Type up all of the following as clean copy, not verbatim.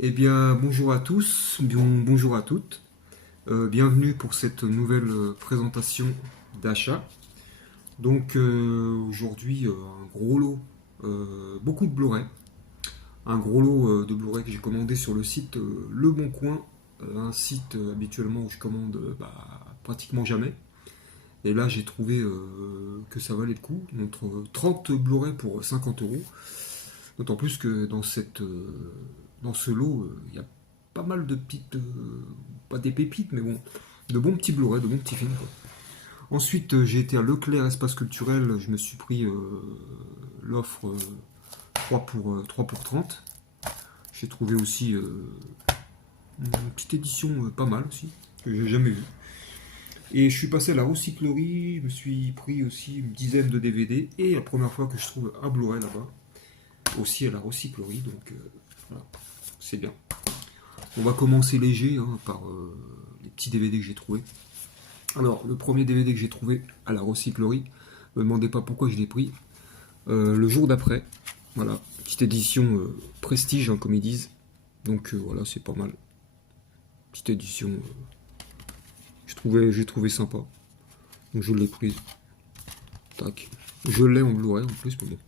Eh bien, bonjour à tous, bonjour à toutes. Bienvenue pour cette nouvelle présentation d'achat. Donc aujourd'hui, un gros lot, beaucoup de Blu-ray. Un gros lot de Blu-ray que j'ai commandé sur le site Le Bon Coin, un site habituellement où je commande pratiquement jamais. Et là, j'ai trouvé que ça valait le coup. Donc 30 Blu-ray pour 50 euros. D'autant plus que dans ce lot, il y a pas mal de petites, pas des pépites, mais bon, de bons petits Blu-ray, de bons petits films, quoi. Ensuite, j'ai été à Leclerc Espace Culturel, je me suis pris l'offre 3 pour 30. J'ai trouvé aussi une petite édition pas mal aussi, que j'ai jamais vue. Et je suis passé à la recyclerie, je me suis pris aussi une dizaine de DVD, et la première fois que je trouve un Blu-ray là-bas, aussi à la recyclerie, donc voilà, c'est bien. On va commencer léger hein, par les petits DVD que j'ai trouvés. Alors, le premier DVD que j'ai trouvé à la recyclerie, ne me demandez pas pourquoi je l'ai pris. Le jour d'après, voilà, petite édition prestige, hein, comme ils disent. Donc voilà, c'est pas mal. Petite édition, j'ai trouvé sympa. Donc je l'ai prise. Tac. Je l'ai en Blu-ray en plus, mais bon,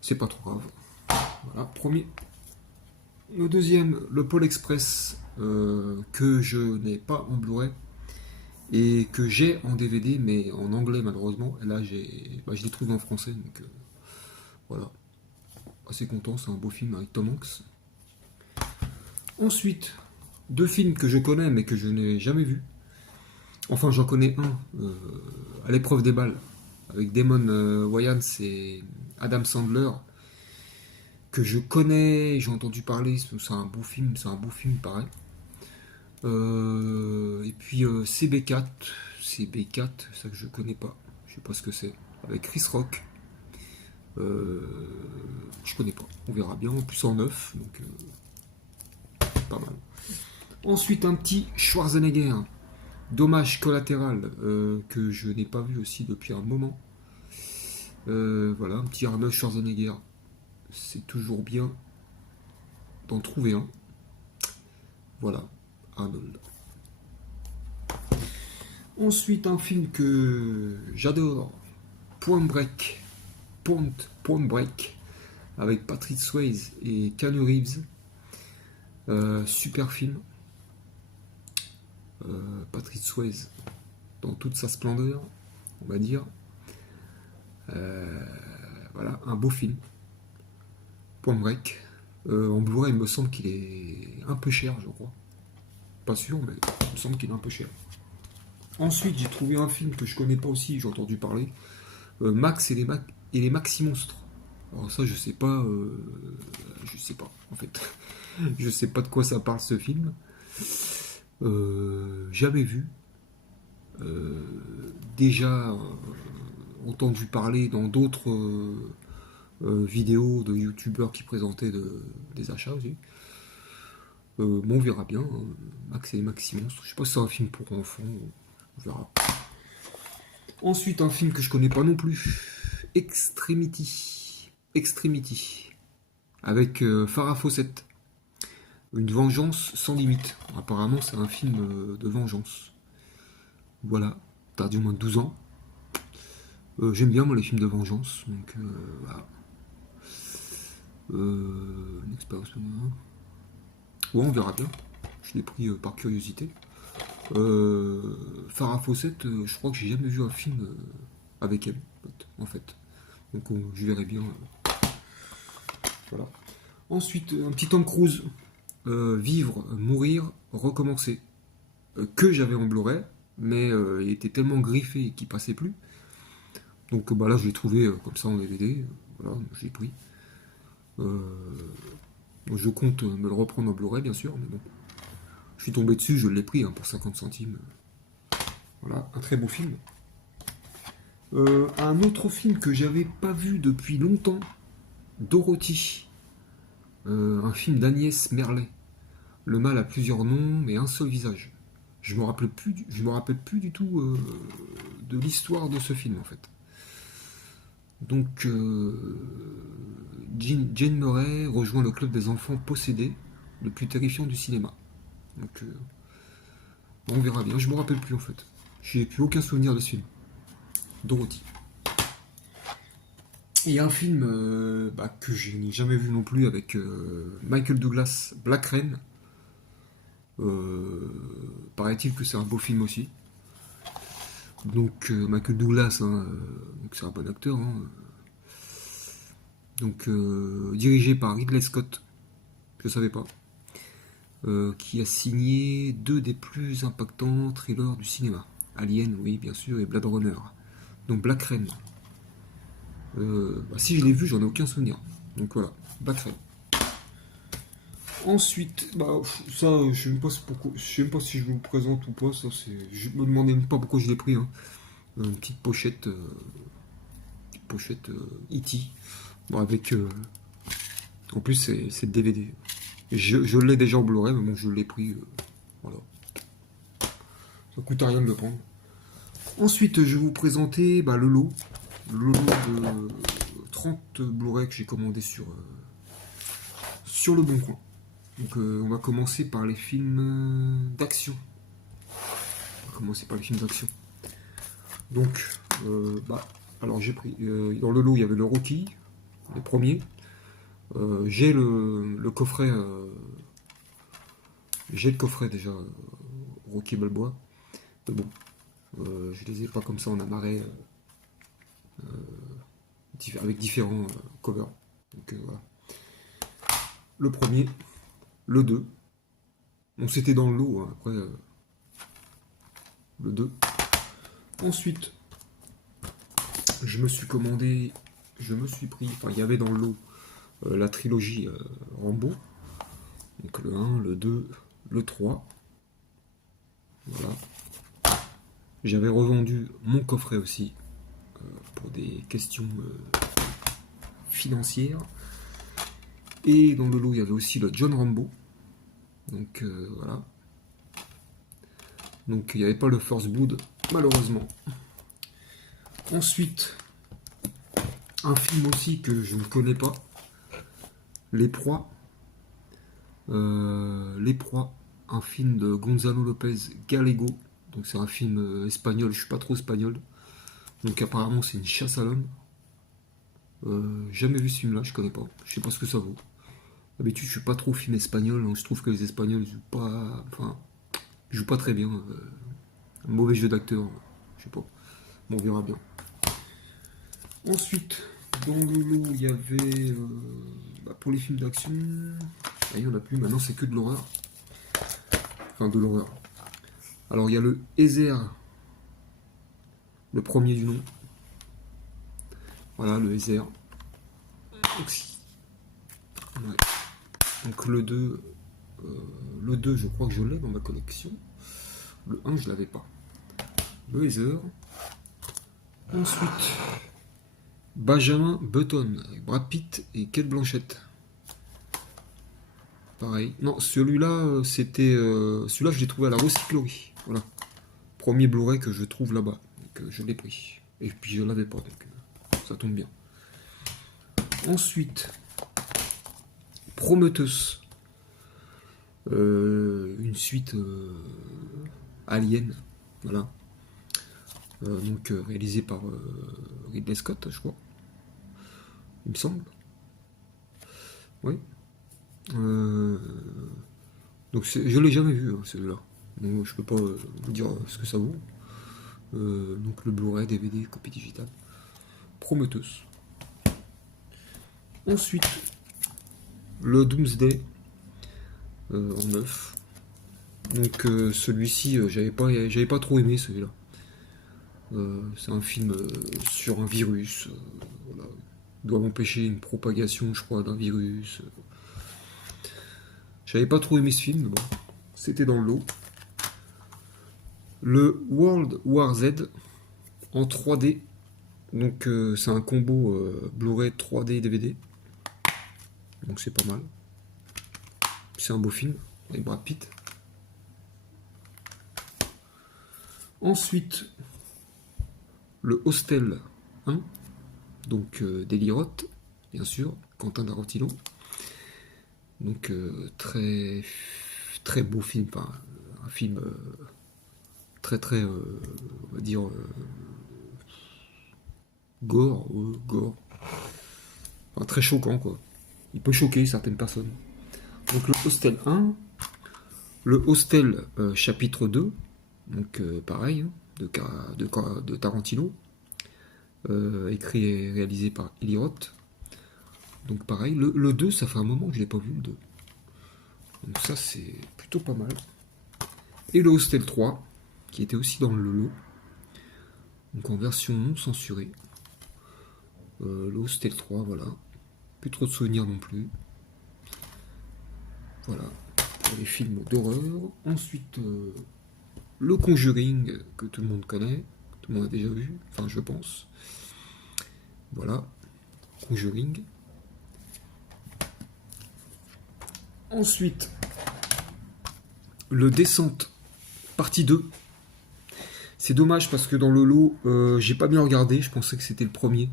c'est pas trop grave. Voilà, premier. Le deuxième, le Pôle Express, que je n'ai pas en Blu-ray et que j'ai en DVD, mais en anglais malheureusement. Et là, je l'ai trouvé en français, donc voilà, assez content. C'est un beau film avec Tom Hanks. Ensuite, deux films que je connais mais que je n'ai jamais vus. Enfin, j'en connais un, à l'épreuve des balles, avec Damon Wayans et Adam Sandler, que je connais, j'ai entendu parler. C'est un beau film, pareil. Et puis CB4, CB4, ça que je connais pas, je sais pas ce que c'est, avec Chris Rock. Je connais pas, on verra bien, en plus en neuf, donc pas mal. Ensuite un petit Schwarzenegger, Dommage collatéral, que je n'ai pas vu aussi depuis un moment. Voilà, un petit Arnold Schwarzenegger, c'est toujours bien d'en trouver un. Voilà, Arnold. Ensuite un film que j'adore, Point Break, Point Break, avec Patrick Swayze et Keanu Reeves. Super film. Patrick Swayze dans toute sa splendeur, on va dire. Voilà, un beau film. Point Break. En Blu-ray, il me semble qu'il est un peu cher, je crois. Pas sûr, mais il me semble qu'il est un peu cher. Ensuite, j'ai trouvé un film que je connais pas aussi, j'ai entendu parler. Max et les Maxi Monstres. Alors ça, je sais pas, en fait. Je sais pas de quoi ça parle ce film. Jamais vu. Déjà entendu parler dans d'autres vidéos de youtubeurs qui présentaient des achats aussi. Bon, on verra bien, hein. Max et les Maxi Monstres. Je sais pas si c'est un film pour enfants. On verra. Ensuite, un film que je connais pas non plus. Extremity. Extremity. Avec Farah Fawcett. Une vengeance sans limite. Apparemment, c'est un film de vengeance. Voilà. Perdu au moins de 12 ans. J'aime bien, moi, les films de vengeance. Donc, voilà. Une expérience. Ouais, on verra bien. Je l'ai pris par curiosité. Farah Fawcett, je crois que j'ai jamais vu un film avec elle, en fait. Donc, je verrai bien. Voilà. Ensuite, un petit Tom Cruise. Vivre, mourir, recommencer. Que j'avais en Blu-ray, mais il était tellement griffé qu'il passait plus. Donc bah là, je l'ai trouvé comme ça en DVD. Voilà, je l'ai pris. Euh, je compte me le reprendre en Blu-ray, bien sûr, mais bon. Je suis tombé dessus, je l'ai pris hein, pour 50 centimes. Voilà, un très beau film. Un autre film que j'avais pas vu depuis longtemps, Dorothy. Un film d'Agnès Merlet. Le mal a plusieurs noms, mais un seul visage. Je me rappelle plus du tout de l'histoire de ce film en fait. Donc Jane Murray rejoint le club des enfants possédés le plus terrifiant du cinéma. Donc, on verra bien. Je me rappelle plus en fait. J'ai plus aucun souvenir de ce film. Dorothy. Il y a un film que je n'ai jamais vu non plus avec Michael Douglas, Black Rain. Paraît-il que c'est un beau film aussi. Donc Michael Douglas, hein, donc c'est un bon acteur. Hein. Donc dirigé par Ridley Scott, je savais pas, qui a signé deux des plus impactants thrillers du cinéma. Alien, oui bien sûr, et Blade Runner. Donc Black Rain. Si je l'ai vu, j'en ai aucun souvenir. Donc voilà, Black Rain. Ensuite, ça, je sais même pas, je sais même pas si je vous le présente ou pas. Ça, je me demandais même pas pourquoi je l'ai pris. Hein. Une petite pochette, E.T. Bon, avec, en plus, c'est le DVD. Je l'ai déjà en Blu-ray, mais bon, je l'ai pris. Voilà. Ça coûte rien de le prendre. Ensuite, je vais vous présenter le lot. Le lot de 30 Blu-ray que j'ai commandé sur le Bon Coin. Donc on va commencer par les films d'action. Donc, alors j'ai pris. Dans le lot, il y avait le Rocky, les premiers. J'ai le coffret. J'ai le coffret déjà, Rocky Balboa. Mais bon, je les ai pas comme ça en amarré, avec différents covers. Donc voilà. Le premier, le 2. Bon, c'était dans le lot, hein, après. Le 2. Ensuite, je me suis pris, il y avait dans le lot la trilogie Rambo. Donc le 1, le 2, le 3. Voilà. J'avais revendu mon coffret aussi pour des questions financières. Et dans le lot, il y avait aussi le John Rambo. Donc voilà. Donc il n'y avait pas le First Blood, malheureusement. Ensuite, un film aussi que je ne connais pas. Les Proies. Les Proies, un film de Gonzalo Lopez Gallego. Donc c'est un film espagnol, je suis pas trop espagnol. Donc apparemment c'est une chasse à l'homme. Jamais vu ce film-là, je connais pas. Je sais pas ce que ça vaut. D'habitude je suis pas trop film espagnol, hein. Je trouve que les Espagnols jouent pas très bien. Un mauvais jeu d'acteur, je sais pas. Bon, on verra bien. Ensuite, dans le lot, il y avait pour les films d'action. Il n'y en a plus, maintenant c'est que de l'horreur. Enfin, de l'horreur. Alors, il y a le Heather, le premier du nom. Voilà, le Heather. Ouais. Donc, le 2, je crois que je l'ai dans ma collection. Le 1, je l'avais pas. Le Heather. Ensuite, Benjamin Button, avec Brad Pitt et Cate Blanchett. Pareil. Non, celui-là, celui-là, je l'ai trouvé à la recyclerie. Voilà. Premier Blu-ray que je trouve là-bas. Donc, je l'ai pris. Et puis, je l'avais pas, donc ça tombe bien. Ensuite, Prometheus. Une suite Alien. Voilà. Donc, réalisé par Ridley Scott, je crois. Il me semble. Oui. Donc je l'ai jamais vu, hein, celui-là. Donc je peux pas vous dire ce que ça vaut. Donc le Blu-ray, DVD, copie digitale. Prometheus. Ensuite, le Doomsday en neuf. Donc celui-ci, j'avais pas trop aimé celui-là. C'est un film sur un virus. Voilà. Il doit empêcher une propagation, je crois, d'un virus. J'avais pas trop aimé ce film, mais bon, c'était dans le lot. Le World War Z en 3D. Donc c'est un combo Blu-ray 3D DVD. Donc c'est pas mal. C'est un beau film avec Brad Pitt. Ensuite, le Hostel 1. Donc d'Eli Roth, bien sûr, Quentin Tarantino. Donc très très beau film, enfin, un film très très, on va dire, gore, gore. Enfin, très choquant quoi. Il peut choquer certaines personnes. Donc le Hostel 1, le Hostel chapitre 2, donc pareil, hein, de Tarantino, écrit et réalisé par Eli Roth. Donc pareil, le 2, ça fait un moment que je l'ai pas vu le 2. Donc ça c'est plutôt pas mal. Et le Hostel 3, qui était aussi dans le lot, donc en version non censurée. Le Hostel 3, voilà. Plus trop de souvenirs non plus. Voilà, pour les films d'horreur. Ensuite, le Conjuring, que tout le monde connaît, tout le monde a déjà vu, enfin je pense. Voilà, Conjuring. Ensuite, le Descente, partie 2. C'est dommage parce que dans le lot, j'ai pas bien regardé, je pensais que c'était le premier.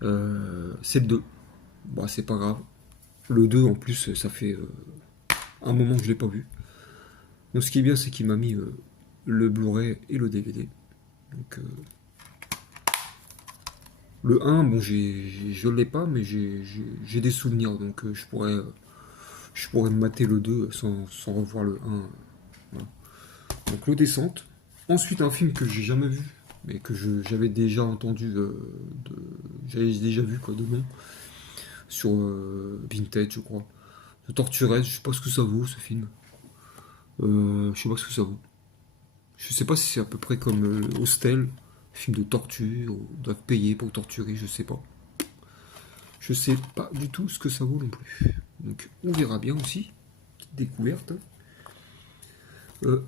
C'est le 2. Bon, c'est pas grave. Le 2, en plus, ça fait un moment que je l'ai pas vu. Donc ce qui est bien, c'est qu'il m'a mis le Blu-ray et le DVD. Donc, le 1, bon, je l'ai pas, mais j'ai des souvenirs, donc je pourrais me mater le 2 sans revoir le 1. Voilà. Donc le Descente. Ensuite, un film que j'ai jamais vu, mais que j'avais déjà entendu, j'avais déjà vu quoi, de nom, sur Vintage, je crois. De Torturez, je sais pas ce que ça vaut ce film. Je sais pas ce que ça vaut. Je sais pas si c'est à peu près comme Hostel, film de torture, ou doivent payer pour torturer, je sais pas. Je sais pas du tout ce que ça vaut non plus. Donc on verra bien aussi. Petite découverte.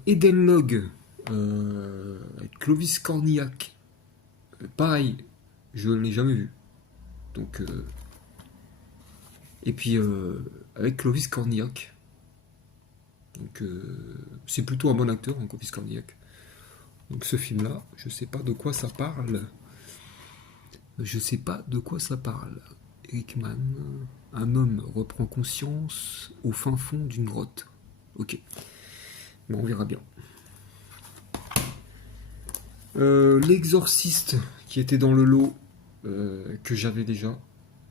Eden Log, avec Clovis Cornillac. Pareil, je ne l'ai jamais vu. Donc, et puis avec Clovis Cornillac. Donc c'est plutôt un bon acteur, hein, Clovis Cornillac. Donc ce film-là, je sais pas de quoi ça parle. Je sais pas de quoi ça parle. Eric Mann, un homme reprend conscience au fin fond d'une grotte. Ok, bon, on verra bien. L'Exorciste qui était dans le lot que j'avais déjà.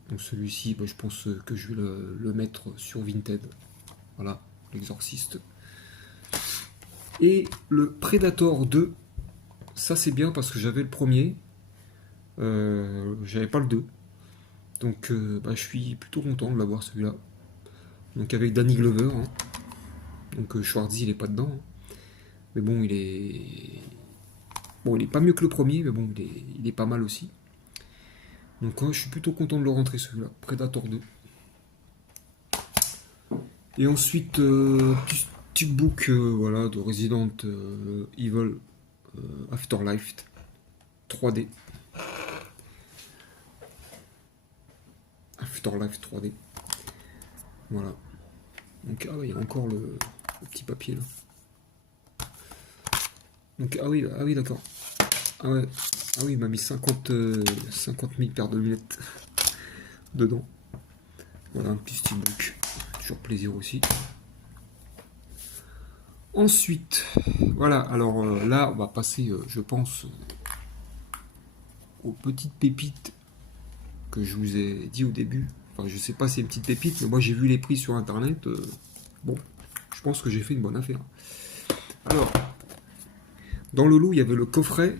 Donc celui-ci, bah, je pense que je vais le mettre sur Vinted. Voilà, l'Exorciste. Et le Predator 2, ça c'est bien parce que j'avais le premier, j'avais pas le 2. Donc bah, je suis plutôt content de l'avoir celui-là. Donc avec Danny Glover. Hein. Donc Schwarzy il est pas dedans. Hein. Mais bon il est. Bon il est pas mieux que le premier, mais bon il est pas mal aussi. Donc je suis plutôt content de le rentrer celui-là. Predator 2. Et ensuite petit book voilà, de Resident Evil Afterlife 3D. Afterlife 3D. Voilà. Donc, ah oui, il y a encore le petit papier là. Donc, ah oui d'accord. Ah ouais, ah oui, il m'a mis 50 000 paires de lunettes dedans. Voilà un petit steelbook. Toujours plaisir aussi. Ensuite, voilà, alors là, on va passer, je pense, aux petites pépites que je vous ai dit au début. Enfin, je sais pas si c'est une petite pépite, mais moi j'ai vu les prix sur internet. Bon, je pense que j'ai fait une bonne affaire. Alors, dans le lot, il y avait le coffret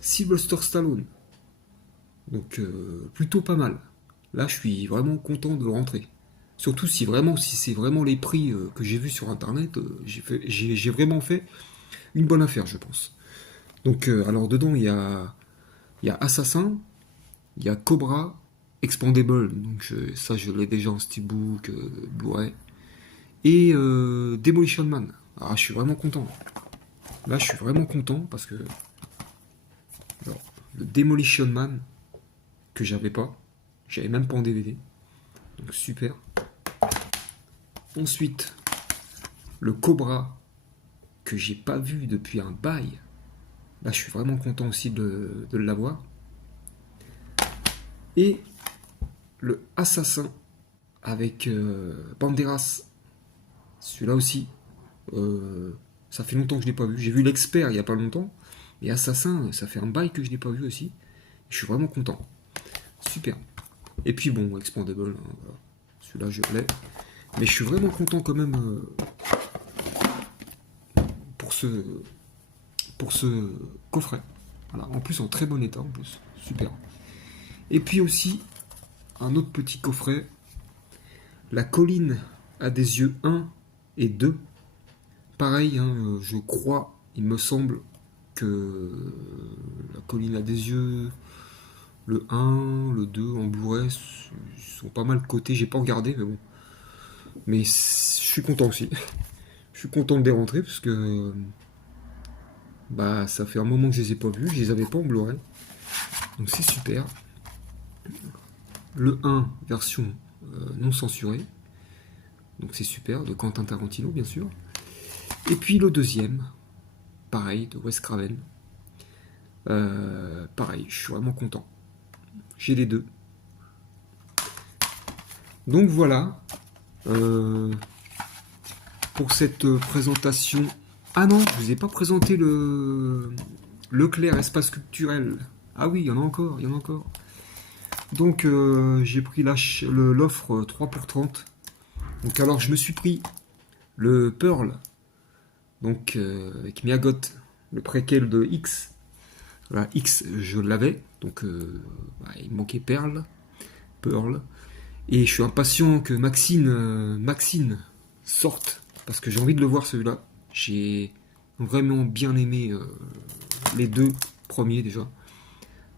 Sylvester Stallone. Donc, plutôt pas mal. Là, je suis vraiment content de le rentrer. Surtout si c'est vraiment les prix que j'ai vus sur internet, j'ai vraiment fait une bonne affaire, je pense. Donc, alors dedans, il y a Assassin, il y a Cobra, Expandable, donc ça je l'ai déjà en steelbook, Blu-ray, et Demolition Man. Ah, je suis vraiment content. Là, je suis vraiment content parce que alors, le Demolition Man que j'avais même pas en DVD, donc super. Ensuite, le Cobra que j'ai pas vu depuis un bail. Là, je suis vraiment content aussi de l'avoir. Et le Assassin avec Banderas. Celui-là aussi. Ça fait longtemps que je l'ai pas vu. J'ai vu l'expert il y a pas longtemps. Et Assassin, ça fait un bail que je l'ai pas vu aussi. Je suis vraiment content. Super. Et puis bon, Expandable, hein, voilà. Celui-là je l'ai. Mais je suis vraiment content quand même pour ce coffret. Voilà. En plus en très bon état en plus. Super. Et puis aussi un autre petit coffret. La colline a des yeux 1 et 2. Pareil, hein, je crois, il me semble que la colline a des yeux, le 1, le 2 en Blu-ray sont pas mal cotés. J'ai pas regardé, mais bon. Mais je suis content aussi. Je suis content de les rentrer parce que bah ça fait un moment que je les ai pas vus, je les avais pas en Blu-ray. Donc c'est super. Le 1, version non censurée. Donc c'est super, de Quentin Tarantino bien sûr. Et puis le deuxième, pareil, de Wes Craven. Pareil, je suis vraiment content. J'ai les deux. Donc voilà. Pour cette présentation. Ah non, je vous ai pas présenté le Leclerc Espace Culturel. Ah oui, il y en a encore, il y en a encore. Donc j'ai pris l'offre 3 pour 30. Donc alors je me suis pris le Pearl. Donc avec Miyagot, le préquel de X. Voilà, X je l'avais. Donc il me manquait Pearl. Et je suis impatient que Maxine sorte. Parce que j'ai envie de le voir celui-là. J'ai vraiment bien aimé les deux premiers déjà.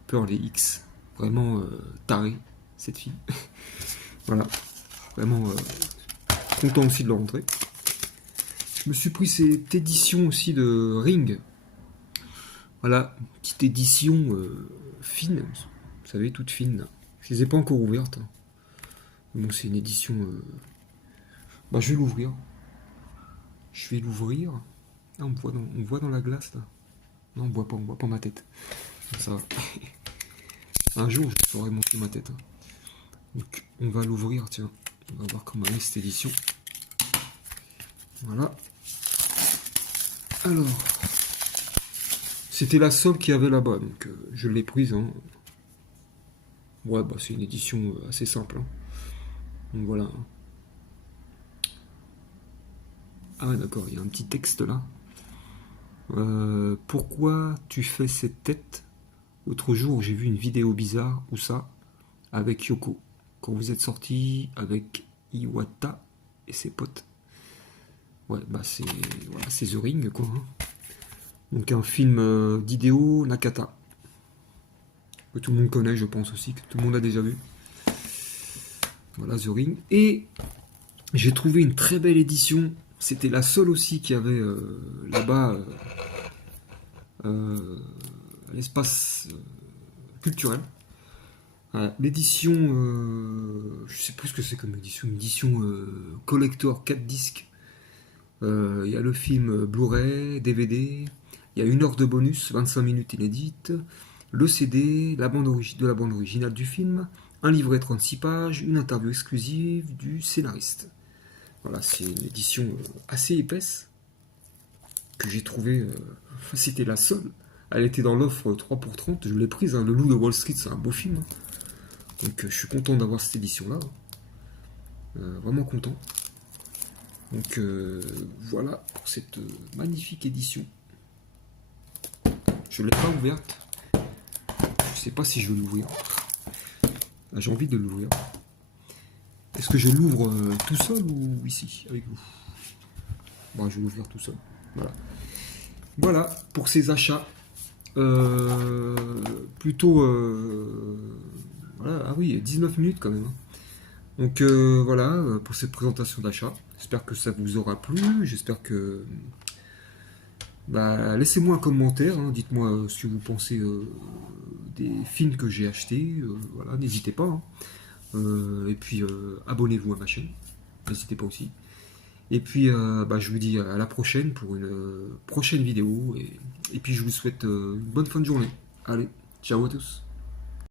Pearl et X. Vraiment taré, cette fille. Voilà. Vraiment content aussi de le rentrer. Je me suis pris cette édition aussi de Ring. Voilà, une petite édition fine. Vous savez, toute fine. Je les ai pas encore ouvertes. Hein. Bon, c'est une édition... Bah, je vais l'ouvrir. Je vais l'ouvrir. Ah, on voit dans la glace, là. Non, on voit pas ma tête. Ça va. Un jour, je saurai montrer ma tête. Hein. Donc, on va l'ouvrir, tiens. On va voir comment est cette édition. Voilà. Alors, c'était la seule qu'il y avait là-bas, donc je l'ai prise. Hein. Ouais, bah c'est une édition assez simple. Hein. Donc voilà. Ah ouais, d'accord, il y a un petit texte là. Pourquoi tu fais cette tête? L'autre jour, j'ai vu une vidéo bizarre, où ça, avec Yoko. Quand vous êtes sorti avec Iwata et ses potes. Ouais, bah c'est voilà, c'est The Ring, quoi. Hein. Donc un film d'Hideo Nakata. Que tout le monde connaît, je pense aussi, que tout le monde a déjà vu. Voilà, The Ring. Et j'ai trouvé une très belle édition. C'était la seule aussi qu'il y avait là-bas à l'espace culturel. Voilà, l'édition, je sais plus ce que c'est comme édition, une édition collector 4 disques. Il y a le film Blu-ray, DVD, il y a 1 heure de bonus, 25 minutes inédites, le CD, la bande de la bande originale du film, un livret 36 pages, une interview exclusive du scénariste. Voilà, c'est une édition assez épaisse que j'ai trouvé. C'était la seule. Elle était dans l'offre 3 pour 30. Je l'ai prise. Hein. Le Loup de Wall Street, c'est un beau film. Hein. Donc je suis content d'avoir cette édition-là. Vraiment content. Donc voilà pour cette magnifique édition. Je ne l'ai pas ouverte. Je sais pas si je vais l'ouvrir. J'ai envie de l'ouvrir. Est-ce que je l'ouvre tout seul ou ici avec vous? Bon, je vais l'ouvrir tout seul. Voilà. Voilà pour ces achats. Plutôt. Voilà. Ah oui, 19 minutes quand même. Hein. Donc voilà pour cette présentation d'achat. J'espère que ça vous aura plu. J'espère que. Bah, laissez-moi un commentaire. Hein. Dites-moi ce que vous pensez des films que j'ai achetés. Voilà, n'hésitez pas. Hein. Et puis abonnez-vous à ma chaîne. N'hésitez pas aussi. Et puis bah, je vous dis à la prochaine pour une prochaine vidéo. Et puis je vous souhaite une bonne fin de journée. Allez, ciao à tous.